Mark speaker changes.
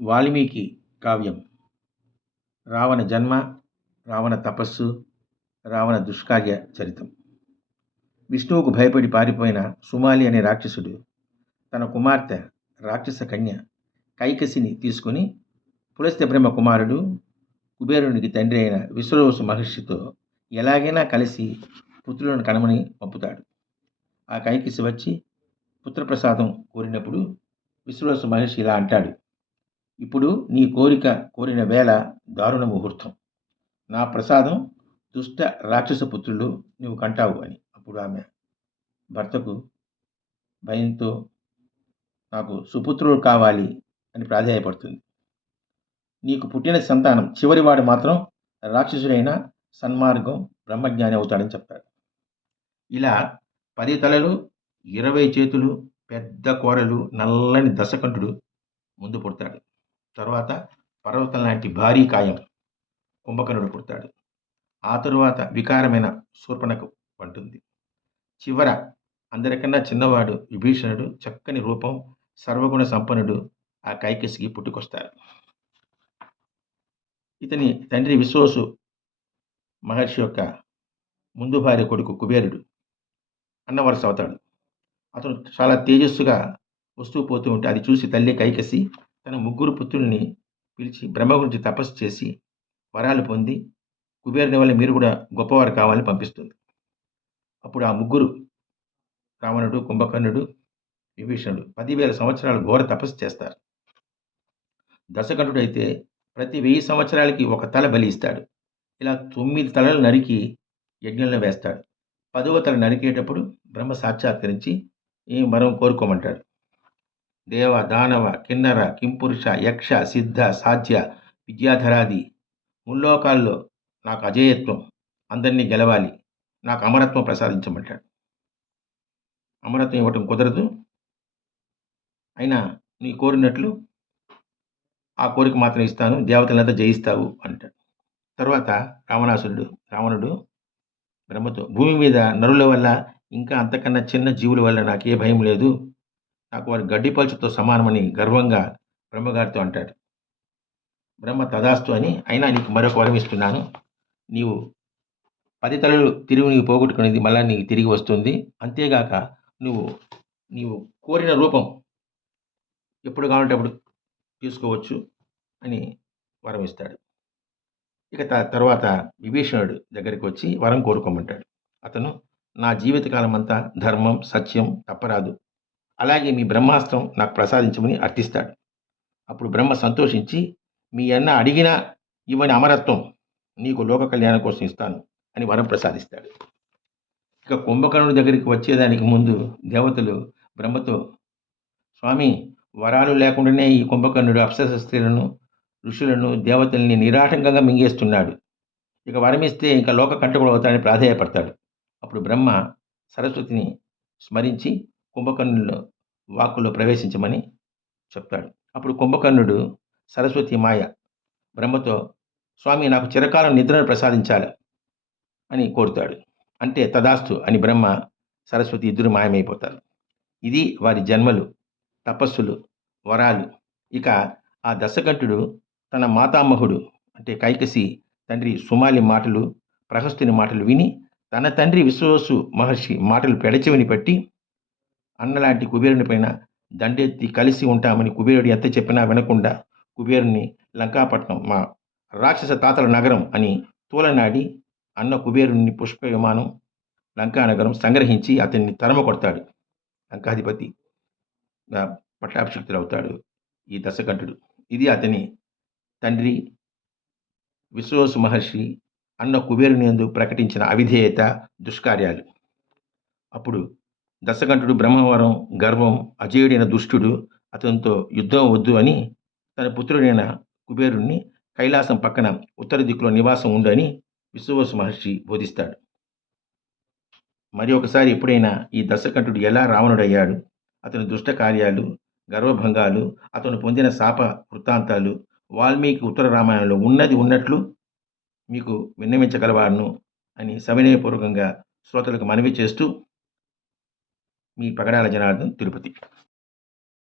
Speaker 1: వాల్మీకి కావ్యం. రావణ జన్మ రావణ తపస్సు రావణ దుష్కార్య చరితం. విష్ణువుకు భయపడి పారిపోయిన సుమాలి అనే రాక్షసుడు తన కుమార్తె రాక్షస కన్య కైకసిని తీసుకుని పులస్త్య బ్రహ్మ కుమారుడు కుబేరునికి తండ్రి అయిన విశ్వరోసు మహర్షితో ఎలాగైనా కలిసి పుత్రులను కనమని పంపుతాడు ఆ కైకసి వచ్చి పుత్రప్రసాదం కోరినప్పుడు విశ్వరోసు మహర్షి ఇలా అంటాడు ఇప్పుడు నీ కోరిక కోరిన వేళ దారుణ ముహూర్తం. నా ప్రసాదం దుష్ట రాక్షస పుత్రులు నువ్వు కంటావు అని అప్పుడు ఆమె భర్తకు భయంతో నాకు సుపుత్రుడు కావాలి అని ప్రాధాయపడుతుంది. నీకు పుట్టిన సంతానం చివరివాడు మాత్రం రాక్షసుడైన సన్మార్గం బ్రహ్మజ్ఞాని అవుతాడని చెప్తాడు. ఇలా పది తలలు ఇరవై చేతులు పెద్ద కోరలు నల్లని దశకంఠుడు ముందు పుడతాడు. తర్వాత పర్వతం లాంటి భారీ కాయం కుంభకర్ణుడు పుడతాడు. ఆ తరువాత వికారమైన శూర్పణకు పంటుంది చివర అందరికన్నా చిన్నవాడు విభీషణుడు చక్కని రూపం సర్వగుణ సంపన్నుడు ఆ కైకేసికి పుట్టుకొస్తారు ఇతని తండ్రి విశ్వసు మహర్షి యొక్క ముందు భార్య కొడుకు కుబేరుడు అన్నవరస అవుతాడు అతను చాలా తేజస్సుగా వస్తూ పోతూ ఉంటే అది చూసి తల్లి కైకసి తన ముగ్గురు పుత్రుల్ని పిలిచి బ్రహ్మ గురించి తపస్సు చేసి వరాలు పొంది కుబేరుని వల్ల మీరు కూడా గొప్పవారు కావాలని పంపిస్తుంది. అప్పుడు ఆ ముగ్గురు రావణుడు కుంభకర్ణుడు విభీషణుడు పదివేల సంవత్సరాలు ఘోర తపస్సు చేస్తారు. దశకంఠుడు అయితే ప్రతి వెయ్యి సంవత్సరాలకి ఒక తల బలి ఇస్తాడు. ఇలా తొమ్మిది తలలు నరికి యజ్ఞంలో వేస్తాడు. పదవ తల నరికేటప్పుడు బ్రహ్మ సాక్షాత్కరించి ఈ మరం కోరుకోమంటాడు. దేవ దానవ కిన్నర కింపురుష యక్ష సిద్ధ సాధ్య విద్యాధరాది ముల్లోకాల్లో నాకు అజేయత్వం అందరినీ గెలవాలి నాకు అమరత్వం ప్రసాదించమంటాడు అమరత్వం ఇవ్వటం కుదరదు అయినా నీ కోరినట్లు ఆ కోరిక మాత్రం ఇస్తాను దేవతలంతా జయిస్తావు అంటాడు తర్వాత రావణాసురుడు రావణుడు బ్రహ్మతో భూమి మీద నరుల వల్ల ఇంకా అంతకన్నా చిన్న జీవుల వల్ల నాకే భయం లేదు నాకు వారి గడ్డిపలుచుతో సమానమని గర్వంగా బ్రహ్మగారితో అంటాడు. బ్రహ్మ తదాస్తు అని అయినా నీకు మరొక వరం ఇస్తున్నాను. నీవు పది తలలు తిరిగి నీవు పోగొట్టుకునేది మళ్ళీ నీకు తిరిగి వస్తుంది. అంతేగాక నువ్వు నీవు కోరిన రూపం ఎప్పుడు కావాలంటే అప్పుడు తీసుకోవచ్చు అని వరం ఇస్తాడు. ఇక తర్వాత విభీషణుడు దగ్గరికి వచ్చి వరం కోరుకోమంటాడు. అతను నా జీవితకాలం అంతా ధర్మం సత్యం తప్పరాదు. అలాగే మీ బ్రహ్మాస్త్రం నాకు ప్రసాదించమని అర్థిస్తాడు. అప్పుడు బ్రహ్మ సంతోషించి మీ అన్న అడిగినా ఇవ్వని అమరత్వం నీకు లోక కళ్యాణం కోసం ఇస్తాను అని వరం ప్రసాదిస్తాడు. ఇక కుంభకర్ణుడి దగ్గరికి వచ్చేదానికి ముందు దేవతలు బ్రహ్మతో స్వామి వరాలు లేకుండానే ఈ కుంభకర్ణుడు అప్సర స్త్రీలను ఋషులను దేవతల్ని నిరాటంకంగా మింగేస్తున్నాడు. ఇక వరమిస్తే ఇంకా లోక కంటకుడు అవుతాడని ప్రాధేయపడతాడు. అప్పుడు బ్రహ్మ సరస్వతిని స్మరించి కుంభకర్ణుల వాక్కులో ప్రవేశించమని చెప్తాడు. అప్పుడు కుంభకర్ణుడు సరస్వతి మాయ బ్రహ్మతో స్వామి నాకు చిరకాలం నిద్రను ప్రసాదించాలి అని కోరుతాడు. అంటే తదాస్తు అని బ్రహ్మ సరస్వతి ఇద్దరు మాయమైపోతారు. ఇది వారి జన్మలు తపస్సులు వరాలు. ఇక ఆ దశకంఠుడు తన మాతామహుడు అంటే కైకసి తండ్రి సుమాలి మాటలు ప్రహస్తుని మాటలు విని తన తండ్రి విశ్వసు మహర్షి మాటలు పెడచెవిని పట్టి అన్నలాంటి కుబేరుని పైన దండెత్తి కలిసి ఉంటామని కుబేరుడు ఎంత చెప్పినా వినకుండా కుబేరుని లంకాపట్నం మా రాక్షస తాతల నగరం అని తూలనాడి అన్న కుబేరుని పుష్ప విమానం లంకా నగరం సంగ్రహించి అతన్ని తరమ కొడతాడు. లంకాధిపతి పట్టాభిషక్తుడు అవుతాడు ఈ దశకంఠుడు. ఇది అతని తండ్రి విశ్వసు మహర్షి అన్న కుబేరుని ఎందు ప్రకటించిన అవిధేయత దుష్కార్యాలు. అప్పుడు దశకంఠుడు బ్రహ్మవరం గర్వం అజేయుడైన దుష్టుడు అతనితో యుద్ధం వద్దు అని తన పుత్రుడైన కుబేరుణ్ణి కైలాసం పక్కన ఉత్తర దిక్కులో నివాసం ఉండని విశ్వవసు మహర్షి బోధిస్తాడు. మరి ఒకసారి ఎప్పుడైనా ఈ దశకంఠుడు ఎలా రావణుడయ్యాడు? అతని దుష్ట కార్యాలు గర్వభంగాలు అతను పొందిన శాప వృత్తాంతాలు వాల్మీకి ఉత్తర రామాయణంలో ఉన్నది ఉన్నట్లు మీకు విన్నవించగలవాను అని సవినయపూర్వకంగా శ్రోతలకు మనవి చేస్తూ మీ పగడాల జనార్దన్ తిరుపతి